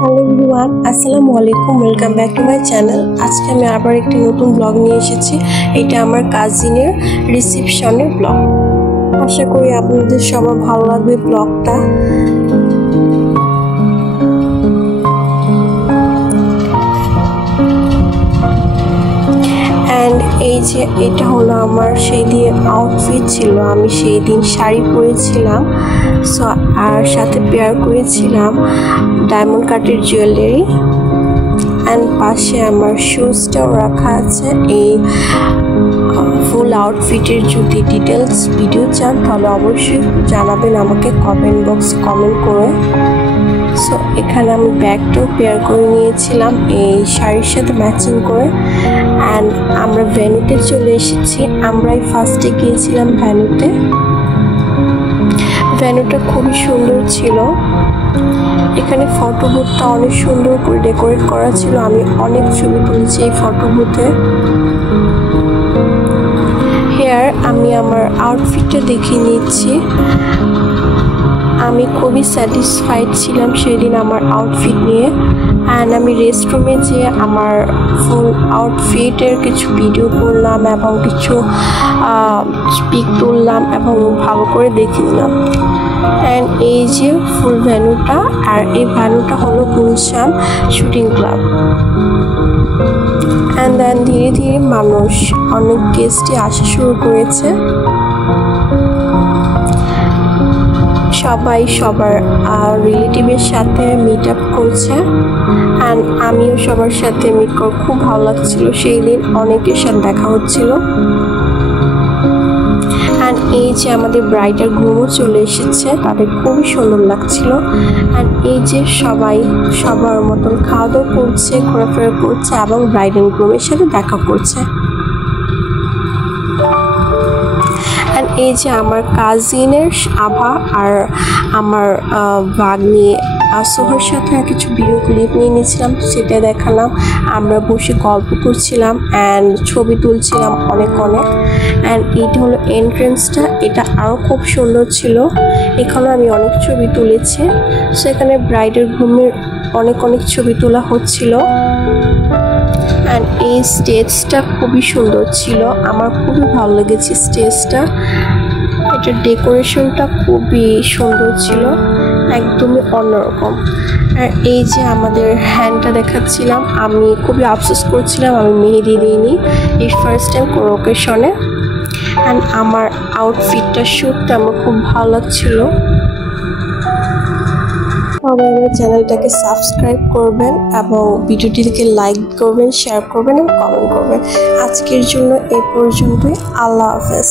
Hello everyone, আসসালামু আলাইকুম। Welcome back to my channel. আজকে আমি আবার একটি নতুন ব্লগ নিয়ে এসেছি। এটা আমার কাজিনের রিসেপশনের ব্লগ। আশা করি আপনাদের সবার ভালো লাগবে ব্লগটা। এই যে এটা হলো আমার সেই দিন আউটফিট ছিল। আমি সেই দিন শাড়ি পরেছিলাম, সো আর সাথে পেয়ার করেছিলাম ডায়মন্ড কাটের জুয়েলারি। অ্যান্ড পাশে আমার শুজটাও রাখা আছে। এই ফুল আউটফিটের যদি ডিটেলস ভিডিও চান তাহলে অবশ্যই জানাবেন আমাকে কমেন্ট করে। সো এখানে আমি ব্যাগটাও পেয়ার করে নিয়েছিলাম এই শাড়ির সাথে ম্যাচিং করে। অ্যান্ড আমরা ভেন্যুতে চলে এসেছি। আমরাই ফার্স্টে গিয়েছিলাম ভেন্যুতে। ভেন্যুটা খুবই সুন্দর ছিল। এখানে ফটো বুথটা অনেক সুন্দর করে ডেকোরেট করা ছিল। আমি অনেক ছবি তুলেছি এই ফটো বুথে। হেয়ার আমি আমার আউটফিটটা দেখিয়ে নিচ্ছি। আমি খুবই স্যাটিসফাইড ছিলাম সেদিন আমার আউটফিট নিয়ে। অ্যান্ড আমি রেস্টরুমে যেয়ে আমার ফুল আউটফিটের কিছু ভিডিও করলাম এবং কিছু পিক তুললাম এবং ভালো করে দেখে নিলাম। অ্যান্ড এই যে ফুল ভেন্যুটা, আর এই ভেন্যুটা হলো Gulshan shooting club. And then ধীরে ধীরে মানুষ অনেক গেস্টই আসা শুরু করেছে। সবাই সবার রিলেটিভের সাথে মিট আপ করছে। অ্যান্ড আমিও সবার সাথে মিট করে খুব ভালো লাগছিল। সেই দিন অনেকের সাথে দেখা হচ্ছিল। অ্যান্ড এই যে আমাদের ব্রাইডার গ্রুমও চলে এসেছে, তাদের খুবই সুন্দর লাগছিল। অ্যান্ড এই যে সবাই সবার মতন খাওয়া দাওয়া করছে, ঘোরাফেরা করছে এবং ব্রাইড অ্যান্ড গ্রুমের সাথে দেখা করছে। এই যে আমার কাজিনের আভা আর আমার ভাগ্নি সোহার সাথে কিছু ভিডিও ক্লিপ নিয়ে নিয়েছিলাম, সেটা দেখালাম। আমরা বসে গল্প করছিলাম অ্যান্ড ছবি তুলছিলাম অনেক। অ্যান্ড এইটা হলো এন্ট্রেন্সটা। এটা আরও খুব সুন্দর ছিল। এখানে আমি অনেক ছবি তুলেছি। সো এখানে ব্রাইডের গ্রুমের অনেক ছবি তোলা হচ্ছিল। অ্যান্ড এই স্টেজটা খুবই সুন্দর ছিল। আমার খুবই ভালো লেগেছে স্টেজটা। এটার ডেকোরেশনটা খুবই সুন্দর ছিল, একদমই অন্যরকম। আর এই যে আমাদের হ্যান্ডটা দেখাচ্ছিলাম, আমি খুবই আফসোস করছিলাম আমি মেহেদি দিইনি এই ফার্স্ট টাইম কোনো ওকেশনে। অ্যান্ড আমার আউটফিটটা শ্যুটটা আমার খুব ভালো লাগছিল। সবাই আমার চ্যানেলটাকে সাবস্ক্রাইব করবেন এবং ভিডিওটিকে লাইক করবেন, শেয়ার করবেন এবং কমেন্ট করবেন। আজকের জন্য এই পর্যন্তই। আল্লাহ হাফেজ।